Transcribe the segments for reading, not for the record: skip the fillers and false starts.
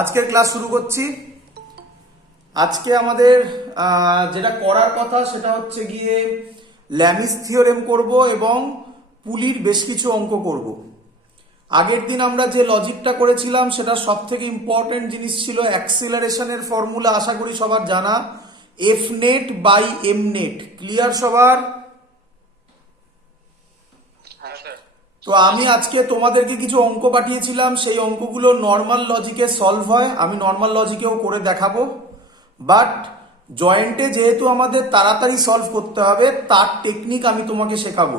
আজকের ক্লাস শুরু করছি। আজকে আমাদের যেটা করার কথা সেটা হচ্ছে গিয়ে ল্যামিস থিওরেম করব এবং পুলির বেশ কিছু অঙ্ক করব। আগের দিন আমরা যে লজিকটা করেছিলাম সেটা সব থেকে ইম্পর্টেন্ট জিনিস ছিল অ্যাক্সিলারেশনের ফর্মুলা। আশা করি সবার জানা, F net by M net. Clear সবার? তো আমি আজকে তোমাদেরকে কিছু অঙ্ক পাঠিয়েছিলাম, সেই অঙ্কগুলো নর্মাল লজিকে সলভ হয়। আমি নর্মাল লজিকেও করে দেখাবো, বাট জয়েন্টে যেহেতু আমাদের তাড়াতাড়ি সলভ করতে হবে তার টেকনিক আমি তোমাকে শেখাবো,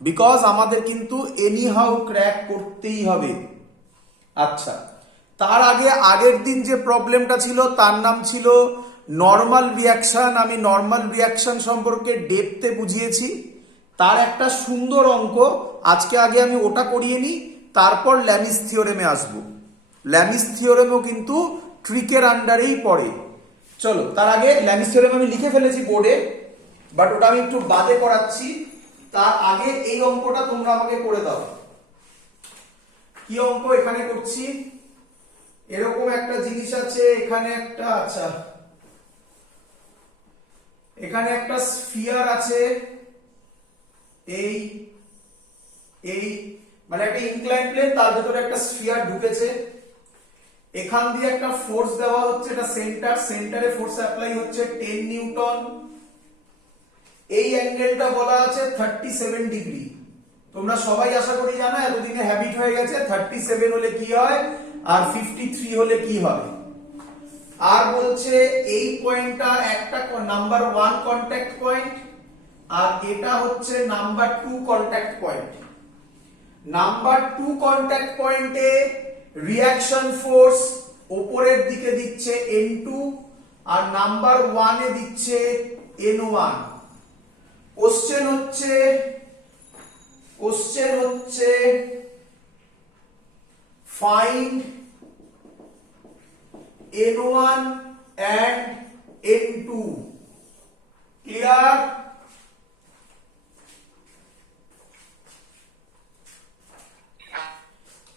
বিকজ আমাদের কিন্তু এনি হাউ ক্র্যাক করতেই হবে। আচ্ছা, তার আগে আগের দিন যে প্রবলেমটা ছিল তার নাম ছিল নর্মাল রিয়াকশন। আমি নর্মাল রিয়াকশন সম্পর্কে ডেপথে বুঝিয়েছি, তার একটা সুন্দর অঙ্ক আজকে আগে আমি ওটা করিয়ে নিই, তারপর ল্যামিস থিওরেমে আসবো। ল্যামিস থিওরেমও কিন্তু ট্রিকের আন্ডারেই পড়ে। চলো, তার আগে ল্যামিস থিওরেম আমি লিখে ফেলেছি বোর্ডে, বাট ওটা আমি একটু বাদে করাচ্ছি। তার আগে এই অঙ্কটা তোমরা আমাকে করে দাও। কি অঙ্ক এখানে করছি? এরকম একটা জিনিস আছে, এখানে একটা, আচ্ছা এখানে একটা স্ফিয়ার আছে, এই এই মানে একটা ইনক্লাইন প্লেন, তার ভেতরে একটা স্ফিয়ার ঢুকেছে। এখান দিয়ে একটা ফোর্স দেওয়া হচ্ছে, এটা সেন্টারে ফোর্স অ্যাপ্লাই হচ্ছে 10 নিউটন। এই অ্যাঙ্গেলটা বলা আছে 37 ডিগ্রি। তোমরা সবাই আশা করি জানো, এতদিনে হ্যাবিট হয়ে গেছে 37 হলে কি হয় আর 53 হলে কি হবে। আর বলছে এই পয়েন্টটা একটা নাম্বার 1 কন্টাক্ট পয়েন্ট, আর এটা হচ্ছে number 2 contact point. Number 2 contact পয়েন্টে রিঅ্যাকশন ফোর্স উপরের দিকে দিচ্ছে N2 আর নাম্বার 1 এ দিচ্ছে N1। কোশ্চেন হচ্ছে find N1 and N2। Clear?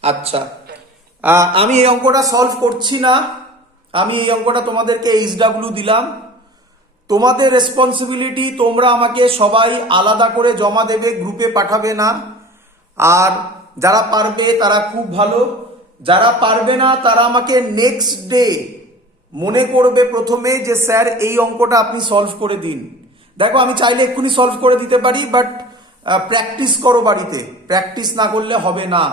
আচ্ছা, আমি এই অঙ্কটা সলভ করছি না, আমি এই অঙ্কটা তোমাদেরকে HW দিলাম। তোমাদের রেসপন্সিবিলিটি, তোমরা আমাকে সবাই আলাদা করে জমা দেবে, গ্রুপে পাঠাবে না। আর যারা পারবে তারা খুব ভালো, যারা পারবে না তারা আমাকে নেক্সট ডে মনে করবে প্রথমে যে স্যার এই অঙ্কটা আপনি সলভ করে দিন। দেখো, আমি চাইলে এক্ষুনি সলভ করে দিতে পারি, বাট প্র্যাকটিস করো বাড়িতে, প্র্যাকটিস না করলে হবে না।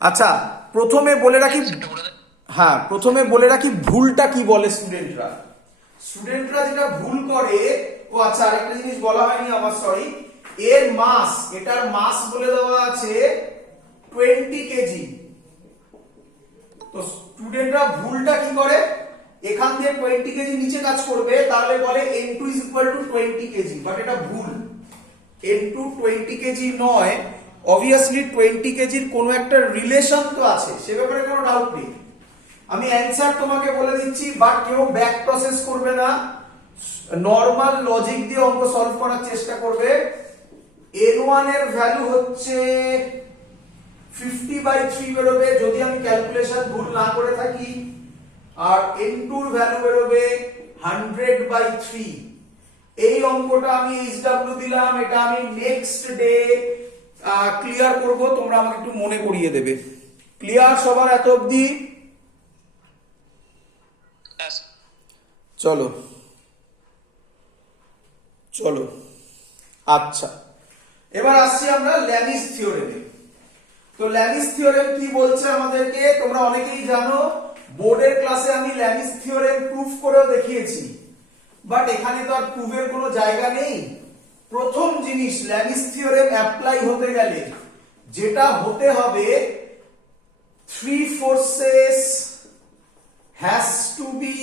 আচ্ছা, প্রথমে বলে রাখি ভুলটা কি বলে স্টুডেন্টরা যেটা ভুল করে। ও আচ্ছা, আরেকটা জিনিস বলা হয়নি আমার, সরি। এর মাস, এটার মাস বলে দেওয়া আছে 20 কেজি। তো স্টুডেন্টরা ভুলটা কি করে, এখান দিয়ে 20 কেজি নিচে কাজ করবে, তাহলে বলে N2 is equal to 20 KG, but এটা ভুল। N2 20 কেজি নয়, অবভিয়াসলি 20 কেজির কোনো একটা রিলেশন তো আছে, সে ব্যাপারে কোনো ডাউট নেই। আমি অ্যানসার তোমাকে বলে দিচ্ছি, বাট কেউ ব্যাক প্রসেস করবে না, নর্মাল লজিক দিয়ে অঙ্ক সলভ করার চেষ্টা করবে। N1 এর ভ্যালু হচ্ছে 50/3 বেরোবে যদি আমি ক্যালকুলেশন ভুল না করে থাকি, আর N2 এর ভ্যালু বেরোবে 100/3। এই অঙ্কটা আমি HW দিলাম, এটা আমি নেক্সট ডে ক্লিয়ার করব, তোমরা আমাকে একটু মনে করিয়ে দেবে। ক্লিয়ার সবার এত অবধি? চলো চলো, আচ্ছা এবার আসছি আমরা ল্যামিস থিওরেমে। তো ল্যামিস থিওরেম কি বলছে আমাদেরকে তোমরা অনেকেই জানো, বোর্ডের ক্লাসে আমি ল্যামিস থিওরেম প্রুফ করেও দেখিয়েছি, বাট এখানে তো আর প্রুফের কোনো জায়গা নেই। প্রথম জিনিস, ল্যামিস থিওরেম অ্যাপ্লাই হতে গেলে যেটা হতে হবে, 3 forces has to be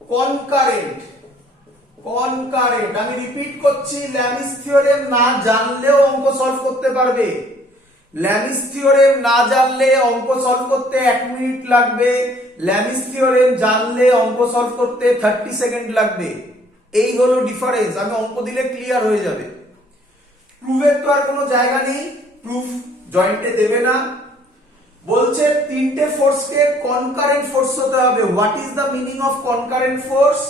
concurrent। আমি রিপিট করছি, ল্যামিস থিওরেম না জানলেও অঙ্ক সলভ করতে পারবে। ল্যামিস থিওরেম না জানলে অঙ্ক সলভ করতে 1 মিনিট লাগবে, ল্যামিস থিওরেম জানলে অঙ্ক সলভ করতে 30 সেকেন্ড লাগবে। এই হলো ডিফারেন্স। আমি অঙ্ক দিলে ক্লিয়ার হয়ে যাবে। প্রুফের তো আর কোনো জায়গা নেই, প্রুফ জয়েন্টে দেবে না। বলছে তিনটে ফোর্সকে কনকারেন্ট ফোর্স হতে হবে। What is the meaning of concurrent force?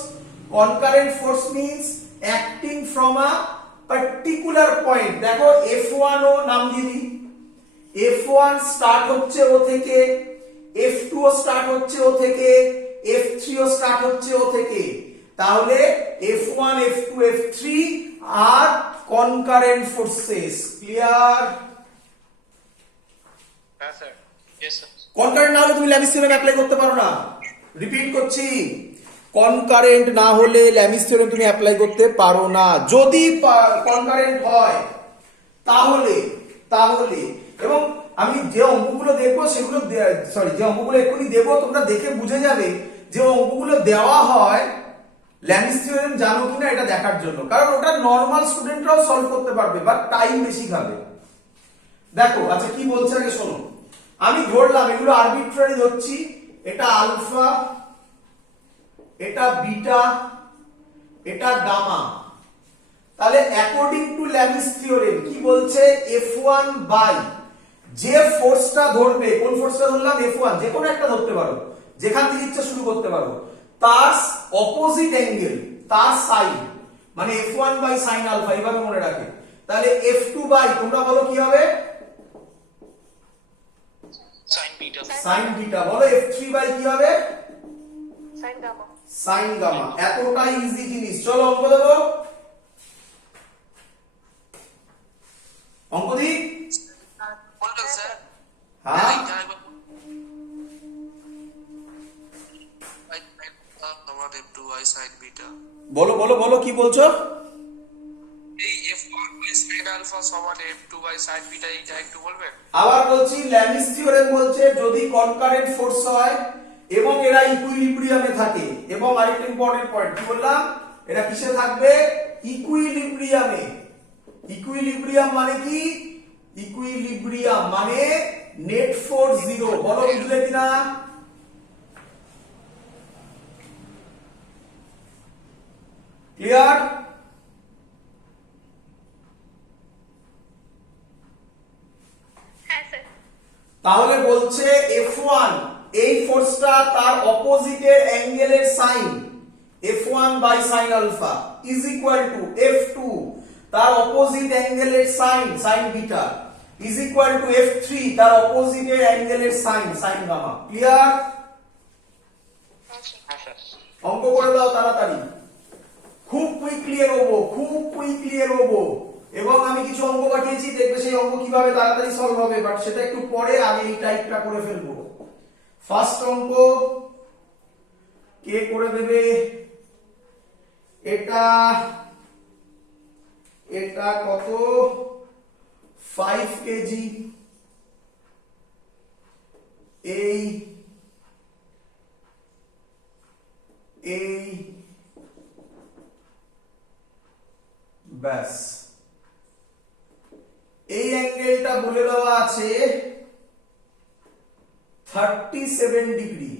Concurrent force means acting from a particular point. দেখো F1 ও নাম দিবি, F1 স্টার্ট হচ্ছে ও থেকে, F2 ও স্টার্ট হচ্ছে ও থেকে, F3 ও স্টার্ট হচ্ছে ও থেকে। তাহলে F1 F2 F3 আর কনকারেন্ট ফোর্সেস। ক্লিয়ার? হ্যাঁ স্যার। Yes sir. কনকারেন্ট না হলে তুমি ল্যামিস থিওরেম অ্যাপ্লাই করতে পারো না। রিপিট করছি, কনকারেন্ট না হলে ল্যামিস থিওরেম তুমি অ্যাপ্লাই করতে পারো না। যদি কনকারেন্ট হয় তাহলে তাহলে এবং আমি যে অঙ্কগুলো দেখবো সেগুলো সরি যে অঙ্কগুলো এক্ষুনি দেবো তোমরা দেখে বুঝে যাবে যে অঙ্কগুলো দেওয়া হয় ল্যামিস থিওরেম জানো কিনা এটা দেখার জন্য, কারণ ওটা নর্মাল স্টুডেন্টরাও সলভ করতে পারবে, বাট টাইম বেশি খাবে। দেখো আচ্ছা কি বলছে আগে শোনো। আমি ধরলাম, এগুলো আরবিট্রারি ধরছি, এটা আলফা, এটা বিটা, এটা গামা। তাহলে অ্যাকর্ডিং টু ল্যামিস থিওরেম কি বলছে? F1 বাই যে ফোর্সটা ধরবে, কোন ফোর্সটা ধরলাম? F1, যে কোনো একটা ধরতে পারো, যেখান থেকে ইচ্ছা শুরু করতে পারো, তার অপোজিট অ্যাঙ্গেল, তার সাইন, মানে F1 বাই সাইন আলফা, এইভাবে মনে রাখে। তাহলে F2 বাই, তোমরা বলো কি হবে? Sine beta. Sine beta. বলো F3 বাই কি হবে? Sine gamma. Sine gamma. এতটাই ইজি জিনিস। চলো অঙ্ক দেবো, অঙ্ক দিই। বলবেন স্যার? হ্যাঁ আমার F2y sin বিটা। বলো বলো বলো কি বলছো? এই F1y sin আলফা সমান F2y sin বিটা, এইটা একটু বলবেন? আবার বলছি, ল্যামিস থিওরেম বলছে যদি কনকারেন্ট ফোর্স হয় এবং এরা ইকুইলিব্রিয়ামে থাকে, এবং আরেকটা ইম্পর্টেন্ট পয়েন্ট কি বললাম, এরা কিসে থাকবে? ইকুইলিব্রিয়ামে। ইকুইলিব্রিয়াম মানে কি? ইকুইলিব্রিয়াম মানে নেট ফোর্স জিরো। বলো বুঝলে কিনা? ক্লিয়ার? হ্যাঁ স্যার। তাহলে বলছে F1 এই ফোর্সটা তার অপোজিটের অ্যাঙ্গেলের sine F1 by sine alpha is equal to F2 তার অপোজিট অ্যাঙ্গেলের sine sine beta is equal to F3 তার অপোজিটের অ্যাঙ্গেলের সাইন সাইন গামা। ক্লিয়ার? হ্যাঁ স্যার। অঙ্ক করে দাও তাড়াতাড়ি, খুব কুইকলি এগোবো, খুব কুইকলি এগোবো। এবং আমি কিছু অঙ্ক পাঠিয়েছি, দেখবে সেই অঙ্ক কিভাবে তাড়াতাড়ি সলভ হবে, বাট সেটা একটু পরে, আগে এই টাইপটা করে ফেলবো। ফার্স্ট অঙ্ক কে করে দেবে? এটা এটা কত? 5 কেজি। এই এই ব্যাস, এই অ্যাঙ্গেলটা বলে দেওয়া আছে 37 ডিগ্রি।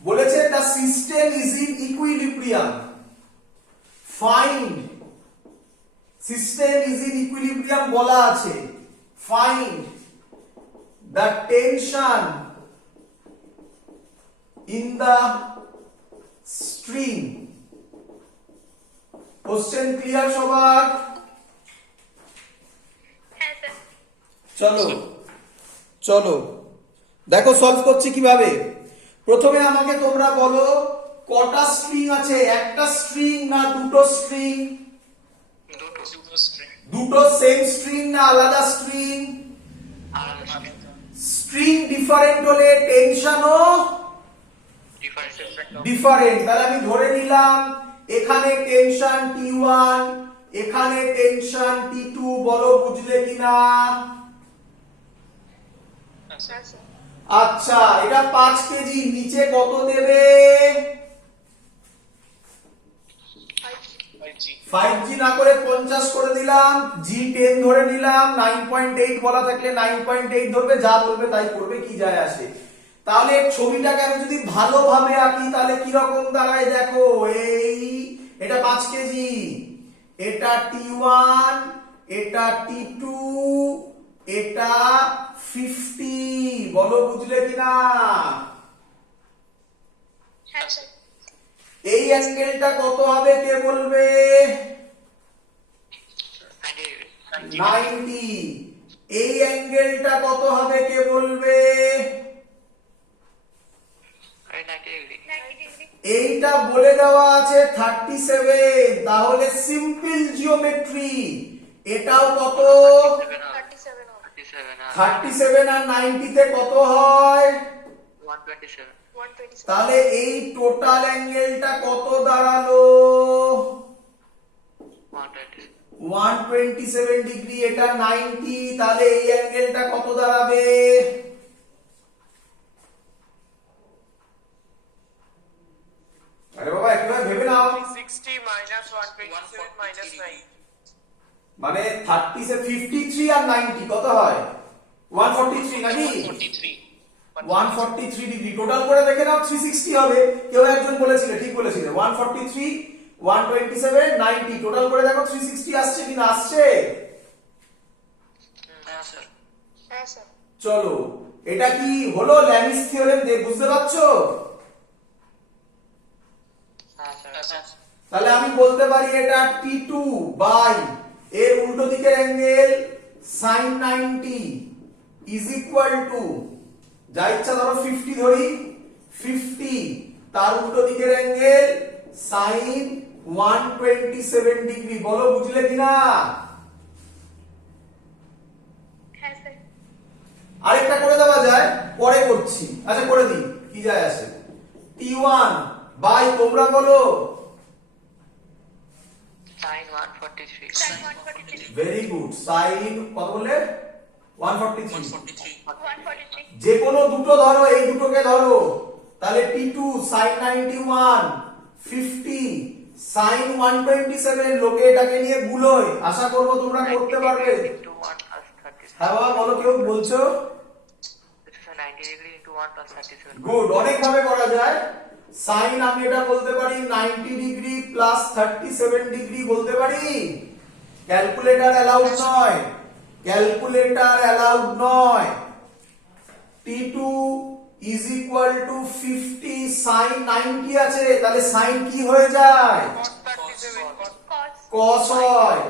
বলেছে the system is in equilibrium, find system is in equilibrium বলা আছে, find the tension in the string। Question clear সবার? হ্যাঁ স্যার। চলো চলো দেখো সলভ করছি কিভাবে। প্রথমে আমাকে তোমরা বলো কটা স্ট্রিং আছে? একটা স্ট্রিং না দুটো স্ট্রিং? দুটো স্ট্রিং। দুটো সেম স্ট্রিং না আলাদা স্ট্রিং? স্ট্রিং ডিফারেন্ট হলে টেনশনও ডিফারেন্ট। তাহলে আমি ধরে নিলাম এখানে টেনশন T1, এখানে টেনশন T2। বলো বুঝলে কিনা? আচ্ছা, এটা 5 কেজি, নিচে কত দেবে? 5G না করে 50 করে দিলাম, G10 ধরে নিলাম, 9.8 বলা থাকলে 9.8 ধরবে, যা বলবে তাই করবে, কি যায় আসে। তাহলে ছবিটাকে আমি যদি ভালোভাবে আঁকি তাহলে কি রকম দাঁড়ায় দেখো, এই এটা 5 কেজি, এটা T1, এটা T2, এটা 50 বলো বুঝলে কিনা? হ্যাঁ স্যার। এই অ্যাঙ্গেলটা কত হবে কে বলবে? 90। এই অ্যাঙ্গেলটা কত হবে কে বলবে? 90 ডিগ্রি। এইটা বলে দেওয়া আছে 37, তাহলে সিম্পল জিওমেট্রি। এটাও কত? 37 হবে। 37 আর 90 তে কত হয়? 127। তাহলে এই টোটাল অ্যাঙ্গেলটা কত দাঁড়ালো? 127 ডিগ্রি। এটা 90, তাহলে এই অ্যাঙ্গেলটা কত দাঁড়াবে? আরে বাবা একবার ভেবে নাও। 60 minus 127 minus 9. মানে 30 সে 53 আর 90 কত হয়? 143 নাকি? 143 ডিগ্রি। টোটাল করে দেখে নাও 360 হবে। কেউ একজন বলেছিল, ঠিক বলেছিল, 143 127 90 টোটাল করে দেখো 360 আসছে কিনা? আসছে। হ্যাঁ স্যার। চলো, এটা কি হলো ল্যামিস থিওরেম? বুঝতে পারছো? তাহলে আমি বলতে পারি এটা T2 বাই এর উল্টো দিকের angle sin 90 is equal two, যা ইচ্ছা ধরো 50 ধরি, 50 তার উল্টো দিকের অ্যাঙ্গেল sin 127 ডিগ্রি। বলো বুঝলে কিনা? হ্যাঁ স্যার। আরেকটা করে দেওয়া যায়, পরে করছি। আচ্ছা করে দিই, কি যায় আসে। T1 বাই তোমরা বলো sin 143। Very good. সাইন কত বললে? 143। 143। যে কোনো দুটো ধরো, এই দুটোকে ধরো, তাহলে T2 sin 91 50 sin 127। লোকে এটাকে নিয়ে গুলোয়। আশা করবো তোমরা করতে পারবে। হ্যাঁ বাবা বলো, কেউ বলছো? 90 ডিগ্রি into 1 plus 37। গুড, অনেক ভাবে করা যায়। সাইন আমি এটা বলতে পারি 90 ডিগ্রি প্লাস 37 ডিগ্রি বলতে পারি। ক্যালকুলেটর অ্যালাউড নয়, ক্যালকুলেটর অ্যালাউড নয়। T2 is equal two 50 sin 90 আছে, তাহলে সাইন কি হয়ে যায়? cos হয়।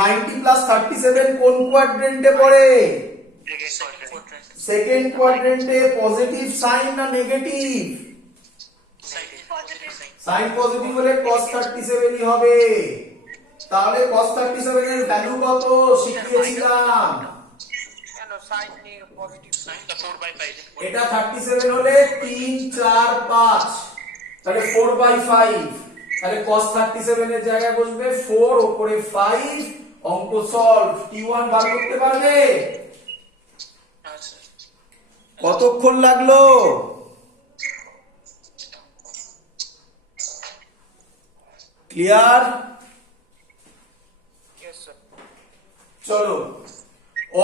90 প্লাস 37 কোন কোয়াড্রেন্টে পড়ে? সেকেন্ড কোয়াড্রেন্টে। পজিটিভ সাইন না নেগেটিভ? সাইন পজিটিভ হলে cos 37 ই হবে। তাহলে cos 37 এর ভ্যালু কত শিখিয়েছিলাম? কেন sin নিয়ে পজিটিভ সাইন 4/5। এটা 37 হলে 3 4 5, তাহলে 4/5। তাহলে cos 37 এর জায়গায় বসবে 4 উপরে 5। অঙ্ক সলভ। T1 বার করতে পারবে? কতক্ষণ লাগলো? ক্লিয়ার? Yes sir. চলো,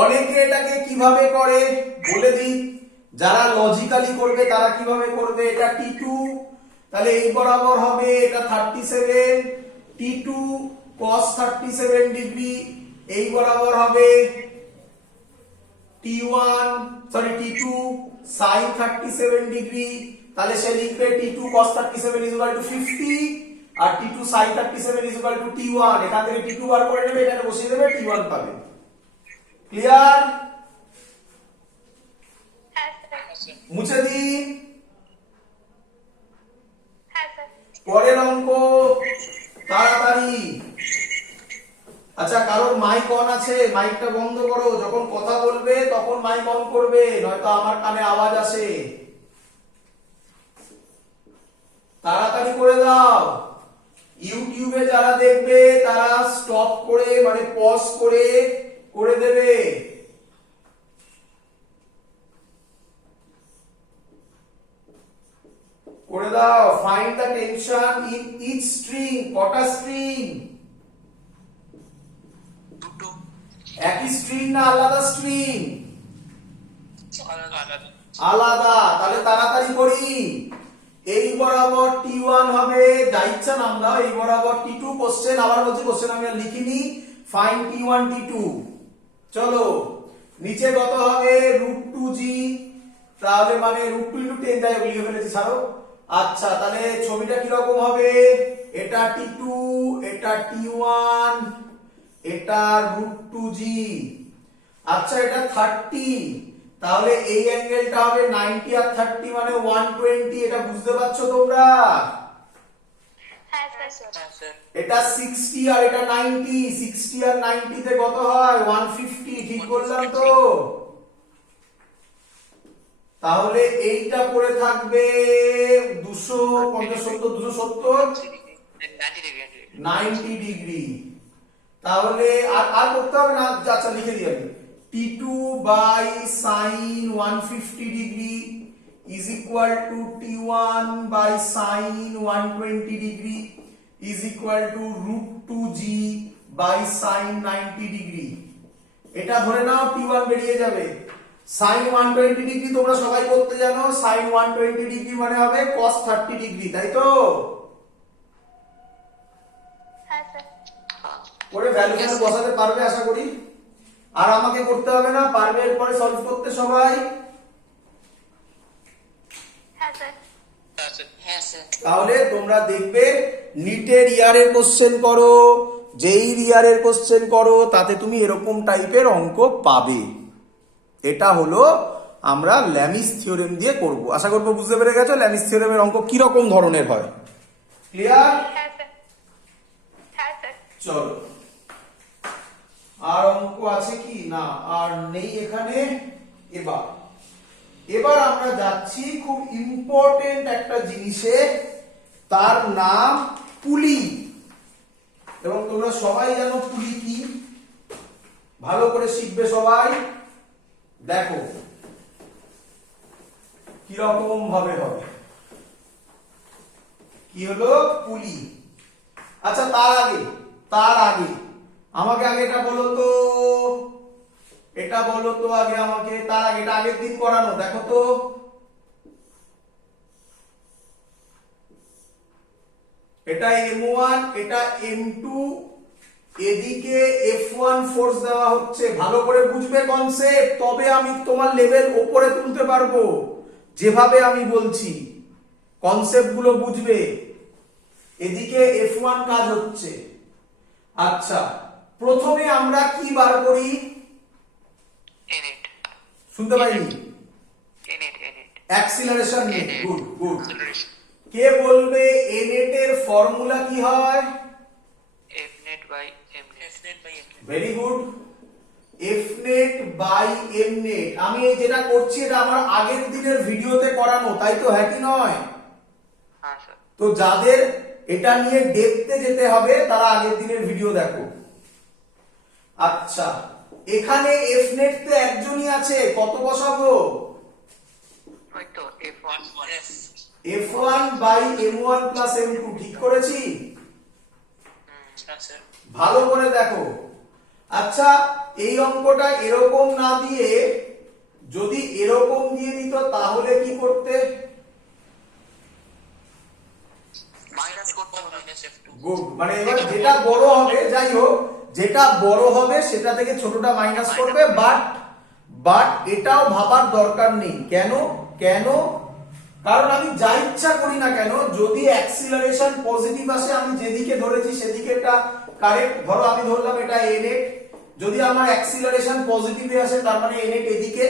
অনেকে এটাকে কিভাবে করে বলে দিই। যারা লজিক্যালি করবে তারা কিভাবে করবে? এটা T2, তাহলে এই বরাবর হবে এটা 37, T2 cos 37 ডিগ্রি। এই বরাবর হবে T1 sorry T2 sin 37 degree. তাহলে সে লিখবে T2 cos 37 is equal to 50 R T2 sin 37 is equal to T1। এখান থেকে T2 বার করে নেবে, এখানে বসিয়ে দেবে, T1 পাবে। ক্লিয়ার? হ্যাঁ স্যার। মুছে দি। হ্যাঁ স্যার। পরের অঙ্ক তাড়াতাড়ি। আচ্ছা, কারোর মাইক অন আছে? মাইকটা বন্ধ করো। যখন কথা বলবে তখন মাইক অন করবে, নয়তো আমার কানে আওয়াজ আসে। তাড়াতাড়ি করে দাও। ইউটিউবে যারা দেখবে তারা স্টপ করে মানে পজ করে করে দেবে। করে দাও। Find the tension in each string. কটা স্ট্রিং? দুটো। একই স্ট্রিং না আলাদা স্ট্রিং? আলাদা। আলাদা। তাহলে তাড়াতাড়ি করি। এই বরাবর T1 হবে, যা ইচ্ছা নাম দাও। এই বরাবর T2 কোশ্চেন, আবার বলছি কোশ্চেন আমি আর লিখিনি। Find T1 T2। চলো, নিচে কত হবে √2g, তাহলে মানে √2 × 10 যাই হোক লিখে ফেলেছি ছাড়ো। আচ্ছা তাহলে ছবিটা কিরকম হবে, এটা t2, এটা t1, এটা √2g। আচ্ছা এটা 30, তাহলে এই অ্যাঙ্গেলটা হবে 90 আর 30 মানে 120, এটা বুঝতে পারছো তোমরা? হ্যাঁ স্যার। এটা 60 আর এটা 90, 60 আর 90 তে কত হয় 150, ঠিক বললাম তো? তাহলে এইটা পড়ে থাকবে 250, 270, 90 ডিগ্রি। তাহলে আর করতে হবে না, আচ্ছা লিখে দিই আমি, t2 by sin 150 degree is equal to t1 by sin 120 degree is equal to √2g by sin 90 degree. এটা ধরে নাও t1 বেরিয়ে যাবে। sin 120 ডিগ্রি তোমরা সবাই করতে জানো, sin 120 ডিগ্রি মানে হবে cos 30 ডিগ্রি, তাই তো? হ্যাঁ স্যার। করে ভ্যালুটা বসাতে পারবে আশা করি, আর আমাকে করতে হবে না, পারবে এরপরে সলভ করতে সবাই। হ্যাঁ স্যার। হ্যাঁ স্যার। তাহলে তোমরা দেখবে নিটের ইয়ারের কোশ্চেন করো, যেই ইয়ারের কোশ্চেন করো, তাতে তুমি এরকম টাইপের অঙ্ক পাবে। এটা হলো আমরা ল্যামিস থিওরেম দিয়ে করব। আশা করবো বুঝতে পেরে গেছো ল্যামিস থিওরেমের অঙ্ক কি রকম ধরনের হয়। ক্লিয়ার? হ্যাঁ স্যার। হ্যাঁ স্যার। চলো আর অঙ্ক আছে কি না, আর নেই এখানে। এবার আমরা যাচ্ছি খুব ইম্পর্টেন্ট একটা জিনিসে, তার নাম পুলি। এবং তোমরা সবাই জানো পুলি কি, ভালো করে শিখবে সবাই। দেখো কিরকম ভাবে হবে, কি হলো পুলি। আচ্ছা তার আগে আমাকে আগে এটা বলো তো, আগে আমাকে, তার আগে এটা আগের দিন করানো, দেখো তো এটা m1, এটা m2, এদিকে f1 ফোর্স দেওয়া হচ্ছে। ভালো করে বুঝবে কনসেপ্ট, তবে আমি তোমার লেভেল উপরে তুলতে পারবো। যেভাবে আমি বলছি কনসেপ্ট গুলো বুঝবে। এদিকে f1 কাজ হচ্ছে। আচ্ছা প্রথমে আমরা কি বার করি, এনিট। শুনতে পাইনি? এনিট। Acceleration net. গুড। কে বলবে নেট এর ফর্মুলা কি হয়? F net by M net. Very good, F net by M net. আমি এই যেটা করছি এটা আমার আগের দিনের ভিডিওতে করানো, তাই তো? হ্যাঁ কি নয়? হ্যাঁ স্যার। তো যাদের এটা নিয়ে ডেপথে যেতে হবে তারা আগের দিনের ভিডিও দেখো। আচ্ছা এখানে এফ নেট তো একজনই আছে, কত বসাবো? ওই তো F1 f1 by m1 plus m2, ঠিক করেছি? ভালো করে দেখো। আচ্ছা এই অঙ্কটা এরকম না দিয়ে যদি এরকম দিয়ে দিত তাহলে কি করতে? মাইনাস করতে হবে -F2। গুড, মানে এবার যেটা বড় হবে, যাই হোক যেটা বড় হবে সেটা থেকে ছোটটা মাইনাস করবে। বাট এটাও ভাবার দরকার নেই। কেন? কারণ আমি যা ইচ্ছা করি না কেন, যদি অ্যাক্সিলারেশন পজিটিভ আসে আমি যেদিকে ধরেছি সেদিকেটা কারেক্ট। ধরো আমি ধরলাম এটা a নেট, যদি আমার অ্যাক্সিলারেশন পজিটিভে আসে তার মানে a নেট এদিকে,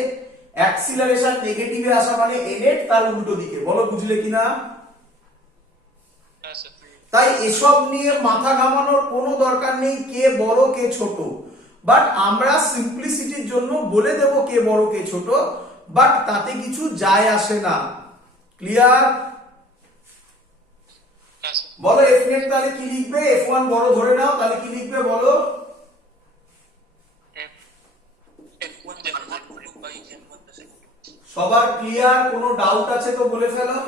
অ্যাক্সিলারেশন নেগেটিভে আসা মানে a নেট তার উল্টো দিকে। বলো বুঝলে কিনা? তাই এসব নিয়ে মাথা ঘামানোর কোনো দরকার নেই কে বড় কে ছোট। বাট আমরা সিম্পলিসিটির জন্য বলে দেব কে বড় কে ছোট, বাট তাতে কিছু যায় আসে না। ক্লিয়ার? বলো এফ নেট তাহলে কি লিখবে? f1 বড় ধরে নাও, তাহলে কি লিখবে বলো? সবার ক্লিয়ার? কোনো ডাউট আছে তো বলে ফেলো।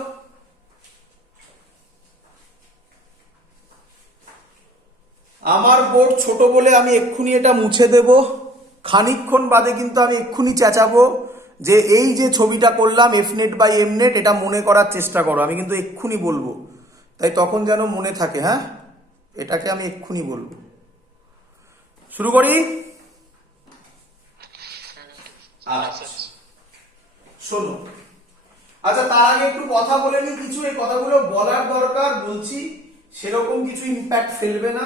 আমার বোর্ড ছোট বলে আমি এক্ষুনি এটা মুছে দেব। খানিকক্ষণ বাদে কিন্তু আমি এক্ষুনি চেঁচাবো যে এই যে ছবিটা করলাম F net by M net, এটা মনে করার চেষ্টা করো। আমি কিন্তু এক্ষুনি বলবো, তাই তখন যেন মনে থাকে। হ্যাঁ, এটাকে আমি এক্ষুনি বলবো। শুরু করি। আচ্ছা শোনো, আচ্ছা তার আগে একটু কথা বলে নি, কিছু এই কথাগুলো বলার দরকার, বলছি সেরকম কিছু ইম্প্যাক্ট ফেলবে না।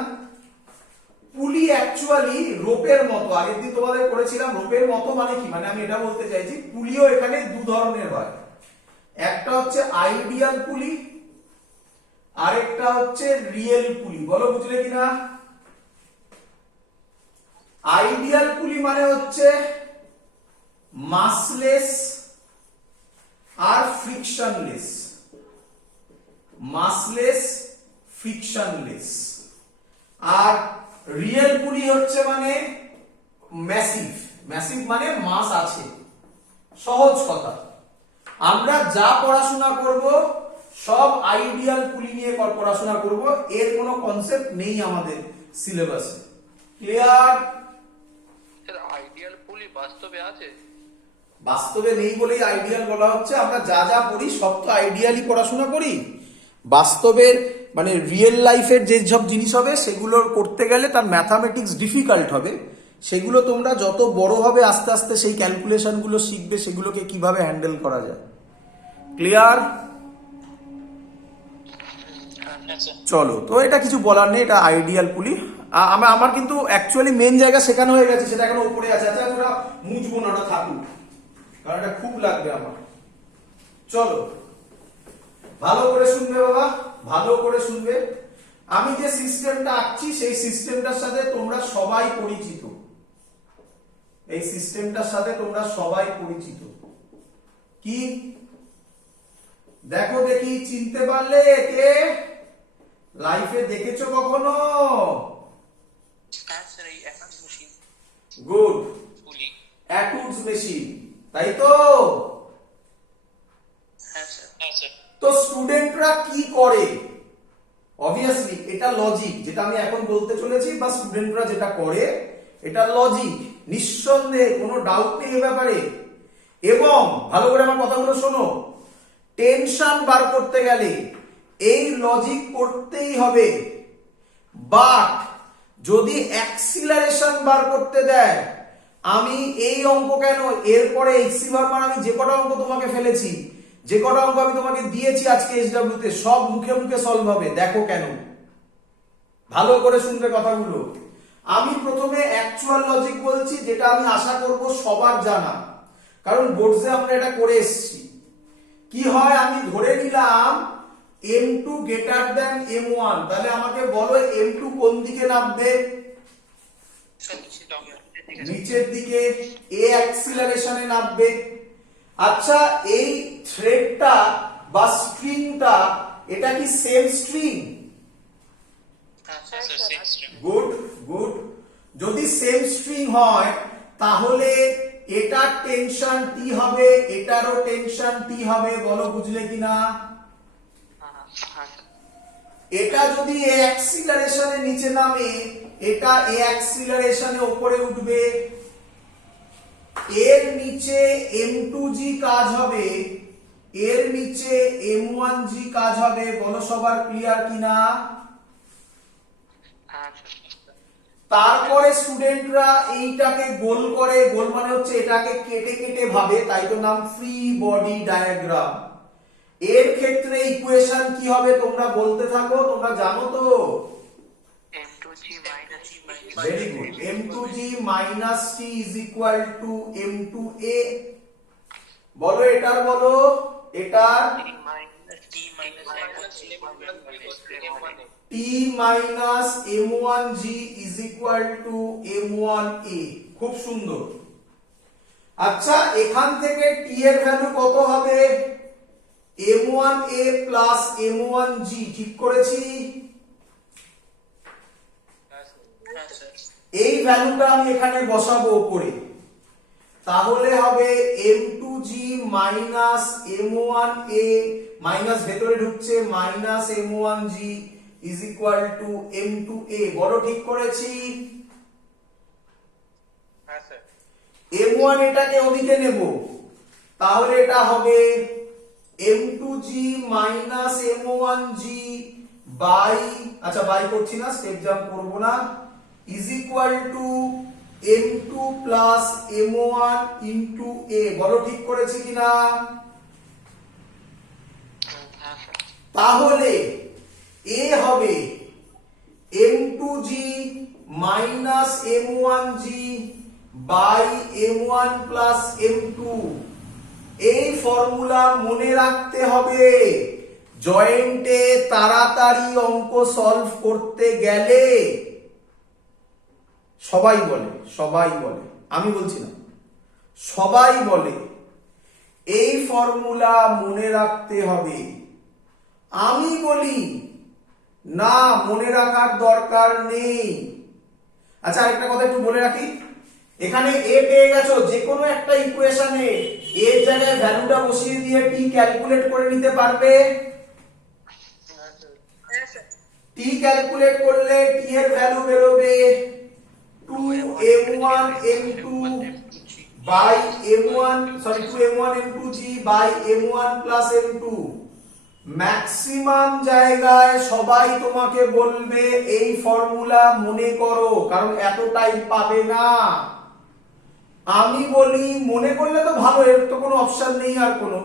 পুলি অ্যাকচুয়ালি রোপের মতো, আগের দিন তোমাদের করেছিলাম রোপের মতো মানে কি, মানে আমি এটা বলতে চাইছি পুলিও এখানে দু ধরনের হয়, একটা হচ্ছে আইডিয়াল পুলি, আরেকটা হচ্ছে রিয়েল পুলি। বলো বুঝলে কিনা? আইডিয়াল পুলি মানে হচ্ছে মাসলেস আর ফ্রিকশনলেস, মাসলেস ফ্রিকশনলেস। আর রিয়েল পুলি হচ্ছে মানে ম্যাসিভ, ম্যাসিভ মানে মাস আছে। সহজ কথা, আমরা যা পড়াশোনা করব সব আইডিয়াল পুলি নিয়ে পড়াশোনা করব, এর কোনো কনসেপ্ট নেই আমাদের সিলেবাসে। ক্লিয়ার? আইডিয়াল পুলি বাস্তবে আছে? বাস্তবে নেই বলেই আইডিয়াল বলা হচ্ছে। আমরা যা যা পড়ি সব তো আইডিয়ালি পড়াশোনা করি, বাস্তবের মানে রিয়েল লাইফের যে সব জিনিস হবে সেগুলো করতে গেলে তার ম্যাথামেটিক্স ডিফিকাল্ট হবে, সেগুলো তোমরা যত বড় হবে আস্তে আস্তে সেই ক্যালকুলেশনগুলো শিখবে, সেগুলোকে কিভাবে হ্যান্ডেল করা যায়। ক্লিয়ার? চলো, তো এটা কিছু বলার নেই, এটা আইডিয়াল পুলি। আমার কিন্তু অ্যাকচুয়ালি মেন জায়গা শেখানো হয়ে গেছে, সেটা এখন উপরে আছে। আচ্ছা ওটা মুছবো না, ওটা থাকুক, কারণ এটা খুব লাগবে আমার। চলো ভালো করে শুনবে বাবা, ভালো করে শুনবে। আমি যে সিস্টেমটা আঁকছি সেই সিস্টেমটার সাথে তোমরা সবাই পরিচিত, এই সিস্টেমটার সাথে তোমরা সবাই পরিচিত। কি দেখো দেখি, চিনতে পারলে কে? লাইফে দেখেছো কখনো? হ্যাঁ স্যার, এই অ্যাকাউন্ট মেশিন। গুড, পুলি। অ্যাটুডস মেশিন, তাই তো? হ্যাঁ স্যার, হ্যাঁ স্যার। তো স্টুডেন্টরা কি করে? অবভিয়াসলি এটা লজিক, যেটা আমি এখন বলতে চলেছি, বা স্টুডেন্টরা যেটা করে এটা লজিক, নিঃসন্দেহে কোনো ডাউট নেই এ ব্যাপারে। এবং ভালো করে আমার কথাগুলো শোনো, টেনশন বার করতে গেলে এই লজিক করতেই হবে, বাট যদি অ্যাক্সিলারেশন বার করতে দেয়, আমি এই অঙ্ক কেন, এরপরে এইচসি ভার্মার আমি যে কটা অঙ্ক তোমাকে ফেলেছি, যে কটা অঙ্ক আমি তোমাকে দিয়েছি আজকে এসডব্লিউ তে, সব মুখে মুখে সলভ হবে। দেখো কেন, ভালো করে শুনবে কথাগুলো। আমি প্রথমে অ্যাকচুয়াল লজিক বলছি, যেটা আমি আশা করব সবার জানা, কারণ বোর্ডসে আমরা এটা করে এসেছি। কি হয়, আমি ধরে নিলাম m2 গ্রেটার দ্যান m1, তাহলে আমাকে বলো m2 কোন দিকে নামবে? নিচের দিকে, a অ্যাক্সিলারেশনে নামবে। আচ্ছা এই থ্রেডটা বা স্ট্রিংটা, এটা কি সেম স্ট্রিং? গুড গুড, যদি সেম স্ট্রিং হয় তাহলে এটার টেনশন টি হবে, এটারও টেনশন টি হবে। বলো বুঝলে কিনা? এটা যদি এ অ্যাক্সিলারেশনে নিচে নামে, এটা এ অ্যাক্সিলারেশনে উপরে উঠবে, এর নিচে m2g কাজ হবে, এর নিচে m1g কাজ হবে। বলো সবার ক্লিয়ার কিনা? তারপরে স্টুডেন্টরা এইটাকে গোল করে, গোল মানে হচ্ছে এটাকে কেটে কেটে ভাবে, তাই তো নাম ফ্রি বডি ডায়াগ্রাম। এর ক্ষেত্রে ইকুয়েশন কি হবে তোমরা বলতে থাকো, তোমরা জানো তো? Very good, m2g minus t is equal to m2a। বলো এটার, বলো এটার t minus m1g is equal to m1a। খুব সুন্দর। আচ্ছা এখান থেকে t এর ভ্যালু কত হবে? m1a plus m1g, ঠিক করেছি? এই ভ্যালুটা আমি এখানে বসাবো উপরে, তাহলে হবে m2g minus m1a, মাইনাস ভেতরে ঢুকছে, minus m1g is equal to m2a। বড় ঠিক করেছি? হ্যাঁ স্যার। m1 এটাকে ওদিকে নেব, তাহলে এটা হবে m2g minus m1g বাই, আচ্ছা বাই করছি না, স্টেপ জাম্প করব না, is equal to m2 plus m1 into a, বলো ঠিক করেছি কিনা? হ্যাঁ স্যার। তাহলে a হবে m2g minus m1g by m1 plus m2। এই ফর্মুলা মনে রাখতে হবে জয়েন্টে তাড়াতাড়ি অঙ্ক সলভ করতে গেলে। সবাই বলে, আমি বলছি না, সবাই বলে এই ফর্মুলা মনে রাখতে হবে। আমি বলি না, মনে রাখার দরকার নেই। আচ্ছা, আরেকটা কথা একটু বলে রাখি, এখানে এ পেয়ে গেছো, যে কোনো একটা ইকুয়েশনে এর জায়গায় ভ্যালুটা বসিয়ে দিয়ে টি ক্যালকুলেট করে নিতে পারবে। টি ক্যালকুলেট করলে টি এর ভ্যালু বেরোবে 2m1 m2 by m1 sorry 2m1 m2g by m1 plus m2। Maximum জায়গায় সবাই তোমাকে বলবে এই ফর্মুলা মনে করো, কারণ এত টাইম পাবে না। আমি বলি মনে করলে তো ভালো, এর তো কোনো অপশন নেই আর কোনো।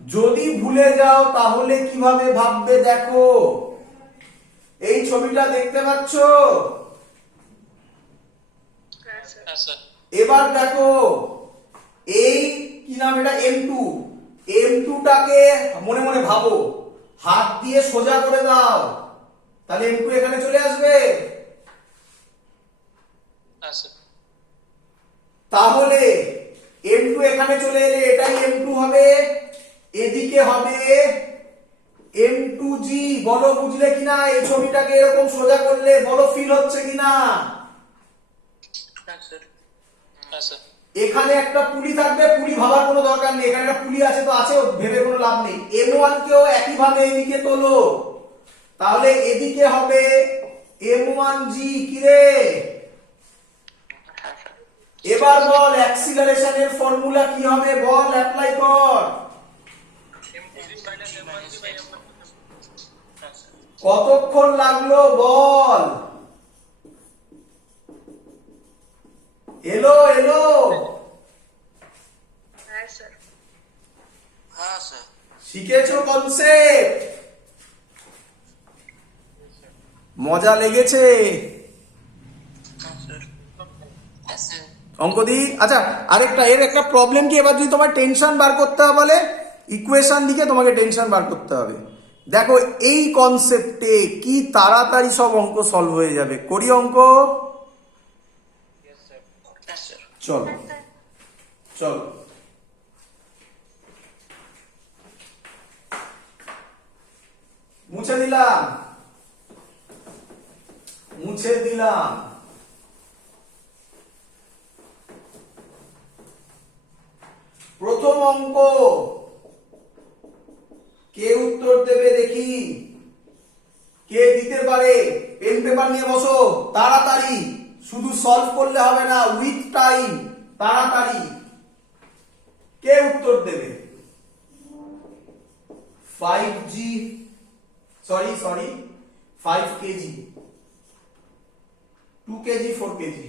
যদি ভুলে যাও তাহলে কিভাবে ভাববে দেখো। এই ছবিটা দেখতে পাচ্ছ? হ্যাঁ স্যার। এবার দেখো, এই কি নাম, এটা m2, m2টাকে মনে মনে ভাবো, হাত দিয়ে সোজা করে দাও, তাহলে m2 এখানে চলে আসবে। হ্যাঁ স্যার। তাহলে m2 এখানে চলে এলে এটাই m2 হবে, এদিকে হবে m2g। বলো বুঝলে কিনা? এই ছবিটাকে এরকম সোজা করলে বলো ফিল হচ্ছে কিনা? হ্যাঁ স্যার। এখানে একটা পুলি থাকবে, পুলি ভাবার কোনো দরকার নেই, এখানে একটা পুলি আছে তো আছে, ভেবে কোনো লাভ নেই। m1 কেও একই ভাবে এদিকে তোলো, তাহলে এদিকে হবে m1g। কি রে? এবার বল অ্যাক্সিলারেশনের ফর্মুলা কি হবে, বল, অ্যাপ্লাই কর। কতক্ষণ লাগলো বল? এলো হ্যাঁ স্যার। শিখেছো কনসেপ্ট? মজা লেগেছে? অঙ্ক দি। আচ্ছা, আরেকটা এর একটা প্রবলেম কি, এবার যদি তোমার টেনশন বার করতে হবে বলে ইকুয়েশন দিকে তোমাকে টেনশন বার করতে হবে। দেখো এই কনসেপ্টে কি তাড়াতাড়ি সব অঙ্ক সলভ হয়ে যাবে। করি অঙ্ক? চলো চলো। মুছে দিলাম। প্রথম অঙ্ক, কে উত্তর দেবে দেখি? কে দিতে পারে? পেন পেপার নিয়ে বসো, তাড়াতাড়ি, শুধু সলভ করলে হবে না, উইথ টাইম, তাড়াতাড়ি। কে উত্তর দেবে? 5g sorry 5 KG, 2 KG, 4 KG,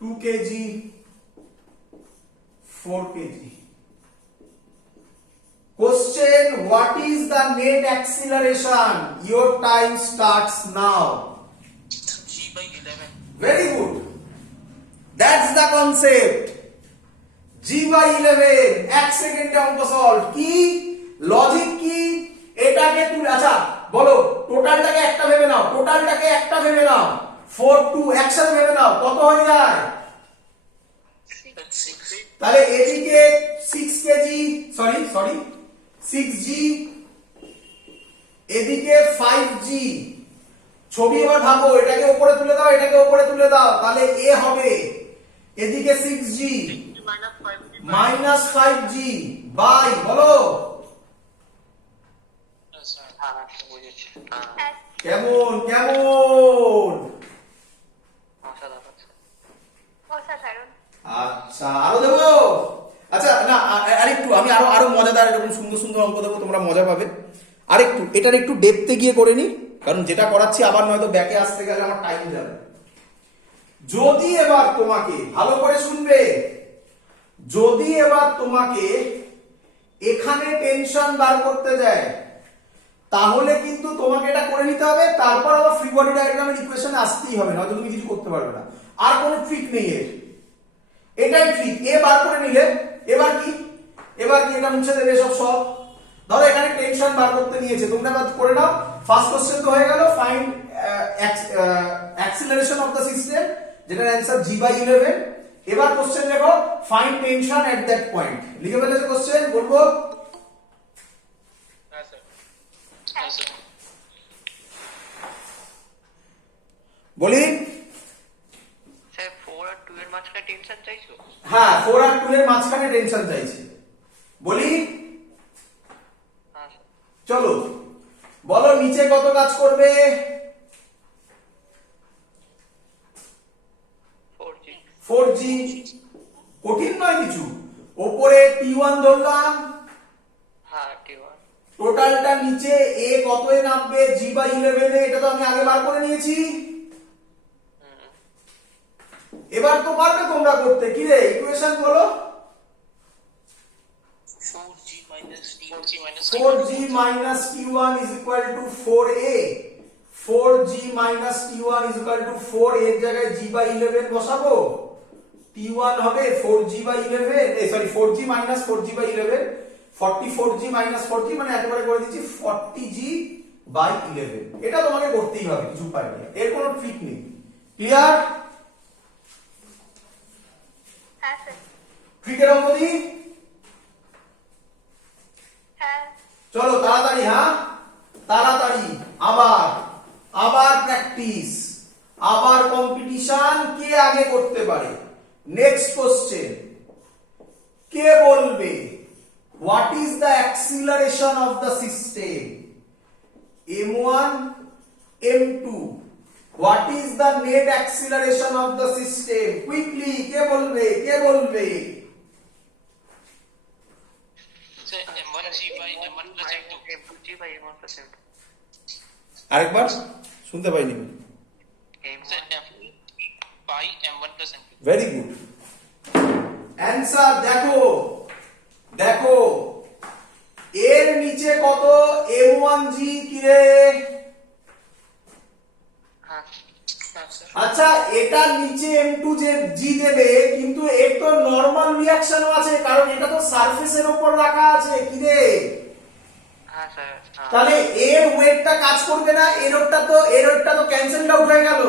2 KG, 4 KG. Question: What is the net acceleration? Your time starts now. g/11। Very good. That's the concept. g/11 এক সেকেন্ডে অঙ্ক সলভ। কি লজিক কি? এটাকে তুমি, আচ্ছা বলো, টোটালটাকে একটা ভেবে নাও, 4 2 একসাথে ভেবে নাও, কত হয়ে যায়? তাহলে এদিকে 6 কেজি, সরি 6g, এদিকে 5g। ছবি এবার ভাবো, এটাকে উপরে তুলে দাও, এটাকে উপরে তুলে দাও, তাহলে এ হবে এদিকে 6g মাইনাস 5g বাই, বলো বুঝেছি। কেমন? আচ্ছা, আরো দেবো? আচ্ছা না, আরেকটু আমি আরো মজাদার এরকম সুন্দর সুন্দর অঙ্ক দেবো, তোমরা মজা পাবে। আরেকটু এটার একটু ডেপথে গিয়ে করে নি, কারণ যেটা করাচ্ছি আবার নয়তো ব্যাকে আসতে গেলে আমার টাইম যাবে। যদি এবার তোমাকে ভালো করে শুনবে, যদি এবার তোমাকে এখানে টেনশন বার করতে যায়, তাহলে কিন্তু তোমাকে এটা করে নিতে হবে, তারপর আবার ফ্রি বডি ডায়াগ্রামের ইকুয়েশনে আসতেই হবে, নয়তো তুমি কিছু করতে পারবে না। আর কোনো ট্রিক নেই এর, এটাই ট্রিক। এ বার করে নিলে এবার কি, এবার কি এটা মুছে দেবে সব। ধরো এখানে টেনশন বার করতে নিয়েছে, তোমরা এবার করে নাও। ফার্স্ট কোশ্চেন তো হয়ে গেল, find acceleration of the system, যেটার অ্যান্সার g/11। এবার কোশ্চেন লেখো, find tension at that point. লিখে ফেলেছো কোশ্চেন, বলবো? হ্যাঁ স্যার, হ্যাঁ স্যার। বলি স্যার 4 আর 2 এর মাঝখানে টেনশন চাইছো? হ্যাঁ, 4 আর 2 এর মাঝখানে টেনশন চাইছে। বলি হ্যাঁ স্যার। চলো বলো নিচে কত কাজ করবে? 4G। 4G। কঠিন নয় কিছু। ওপরে T1 ধরলাম, হ্যাঁ T1। টোটালটা নিচে a কত এ নামবে, g/11 এ, এটা তো আমি আগে বার করে নিয়েছি। এবার তো পারবে তোমরা করতে, কি রে ইকুয়েশন বলো? 4G minus T1 4G minus T1 is equal to 4a। 4G minus T1 is equal to 4, এর জায়গায় g/11 বসাবো, T1 হবে 4g/11, sorry 4g minus 4g/11, 44g minus 4g, মানে একেবারে করে দিচ্ছি 40g/11। এটা তোমাকে করতেই হবে, কিছু উপায় নেই, এর কোনো ট্রিক নেই। ক্লিয়ার? হ্যাঁ স্যার। ট্রিকের অঙ্ক দিই? হ্যাঁ। চলো তাড়াতাড়ি, হ্যাঁ তাড়াতাড়ি। আবার আবার প্র্যাকটিস, আবার কম্পিটিশন, কে আগে করতে পারে। নেক্সট কোশ্চেন, কে বলবে what is the acceleration of the system? m1 m2, what is the net acceleration of the system? Quickly কে বলবে, কে বলবে? Sir m1g/m1 plus m2। m2g/m1 plus m2। আরেকবার শুনতে পাইনি। Sir m1 plus m2। Very good answer. দেখো দেখো এর নিচে কত, m1g কি রে? হ্যাঁ স্যার। আচ্ছা এটার নিচে m2 যে g দেবে, কিন্তু এর তো নরমাল রিঅ্যাকশনও আছে, কারণ এটা তো সারফেসের উপর রাখা আছে, কি রে? হ্যাঁ স্যার। তাহলে এর ওয়েটটা কাজ করবে না, এর ওয়েটটা তো ক্যান্সেলড আউট হয়ে গেল।